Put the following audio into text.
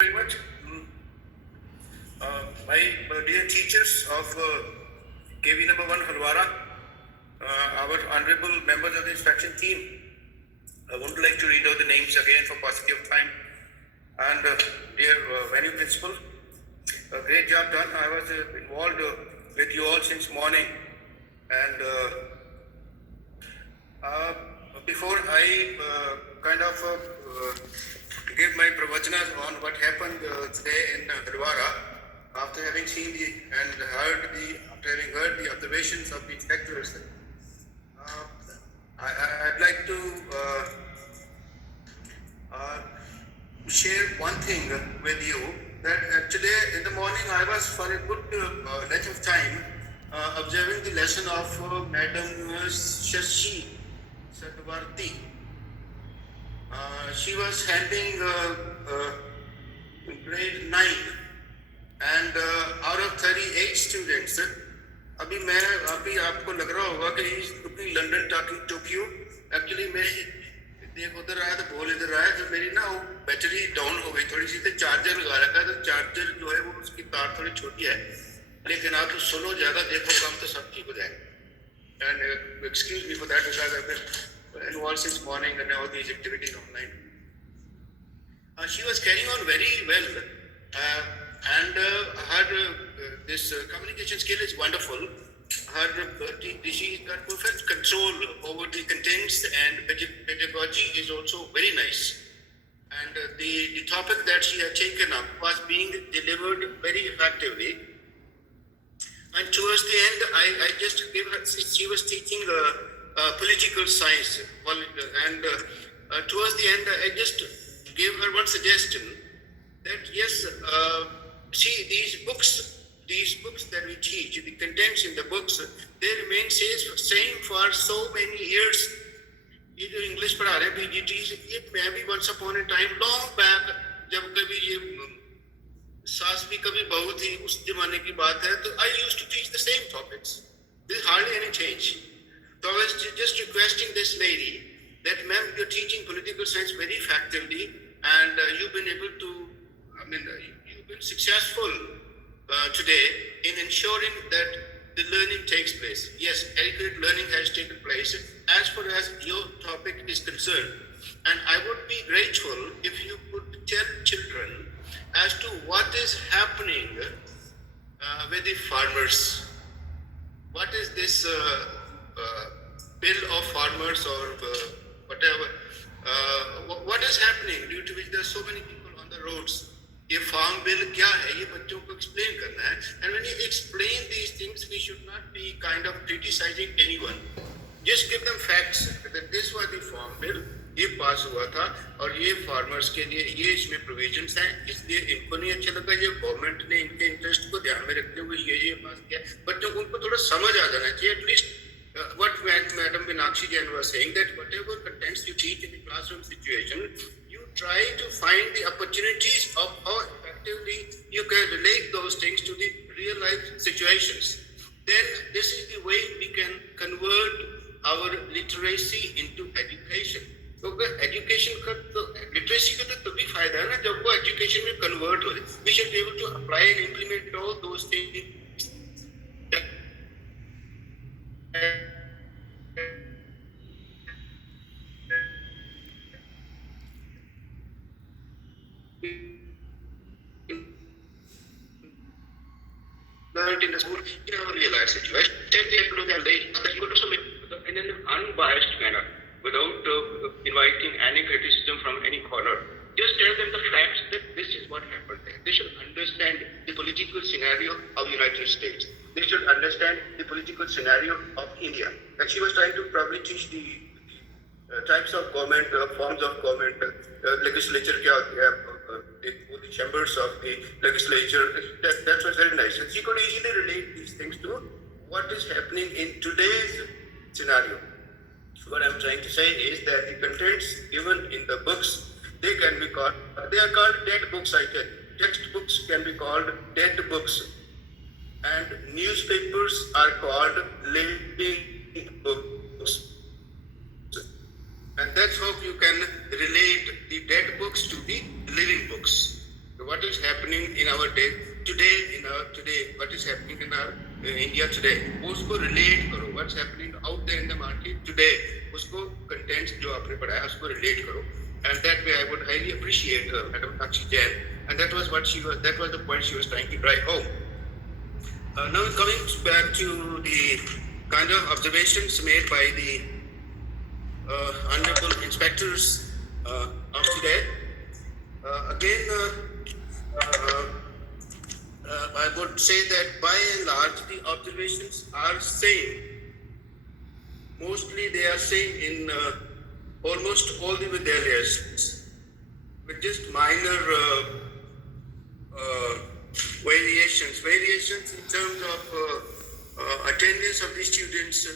Very much. My dear teachers of KV number 1 Halwara, our honorable members of the inspection team, I wouldn't like to read out the names again for paucity of time. And dear venue principal, a great job done. I was involved with you all since morning. And before I give my pravachnas on what happened today in Halwara, after having seen after having heard the observations of the inspectors, I'd like to share one thing with you, that today in the morning I was for a good length of time observing the lesson of Madam Shashi Satwarti. She was handling grade 9 and out of 38 students, अभी आपको लग रहा होगा कि इतनी London talking Tokyo, actually मैं देख उधर आया तो बोल इधर आया, तो मेरी ना वो बैटरी डाउन हो गई थोड़ी सी, तो चार्जर लगा रखा है, तो चार्जर जो है वो उसकी तार थोड़ी छोटी है, लेकिन आप तो सुनो ज़्यादा देखो कम तो सब ठीक हो जाएगा. And excuse me for that because I've been involved since morning and all these activities online. She was carrying on very well, and her this communication skill is wonderful. She got perfect control over the contents, and pedagogy is also very nice. And the topic that she had taken up was being delivered very effectively. And towards the end, I just gave her, she was teaching political science, and towards the end, I just gave her one suggestion that yes, see these books that we teach, the contents in the books, they remain same for so many years. ये जो English पढ़ा रहे हैं PGT, ये मैं भी once upon a time long back, जब कभी ये सास भी कभी बहू थी, उस जमाने की बात है, तो I used to teach the same topics. There's hardly any change. So I was just requesting this lady that, ma'am, you're teaching political science very effectively, and you've been able to, you've been successful today in ensuring that the learning takes place. Yes, adequate learning has taken place as far as your topic is concerned. And I would be grateful if you could tell children as to what is happening with the farmers. What is this bill of farmers or whatever? What is happening due to which there are so many people on the roads? ये farm bill क्या है, ये बच्चों को explain करना है. And when you explain these things, we should not be kind of criticizing anyone. Just give them facts that this was the farm bill, ये पास हुआ था और ये फार्मर्स के लिए ये इसमें प्रोविजंस हैं, इसलिए इनको नहीं अच्छा लगा, ये गवर्नमेंट ने इनके इंटरेस्ट को ध्यान में रखते हुए ये पास किया. बच्चों को उनको थोड़ा समझ आ जाना चाहिए. At least what Madam Binakshi Jain was saying, that whatever contents you teach in the classroom situation, you try to find the opportunities of how effectively you can relate those things to the real life situations. Then this is the way we can convert our literacy into education. क्योंकि education का तो literacy का तो तभी फायदा है ना जब वो एजुकेशन में कन्वर्ट हो. We should be able to apply and implement all those things. Learned in the school in our real life situation. Take a look at in an unbiased manner, without inviting any criticism from any corner. Just tell them the facts that this is what happened there. They should understand the political scenario of the United States. They should understand the political scenario of India. And she was trying to probably teach the types of government, forms of government, legislature, the chambers of the legislature. That was very nice. And she could easily relate these things to what is happening in today's scenario. What I'm trying to say is that the contents given in the books, they are called dead books, I think. Textbooks can be called dead books. And newspapers are called living books. And that's how you can relate the dead books to the living books. what is happening in our day today, what is happening in our India today, उसको relate करो, what's happening out there in the market today, उसको contents जो आपने पढ़ाया उसको relate करो, and that way I would highly appreciate Madam Sakshi Jain, and that was the point she was trying to drive home. Now coming back to the kind of observations made by the honorable inspectors of today. Again, I would say that by and large the observations are same. Mostly they are same in almost all the Vidyalayas, with just minor variations in terms of attendance of the students,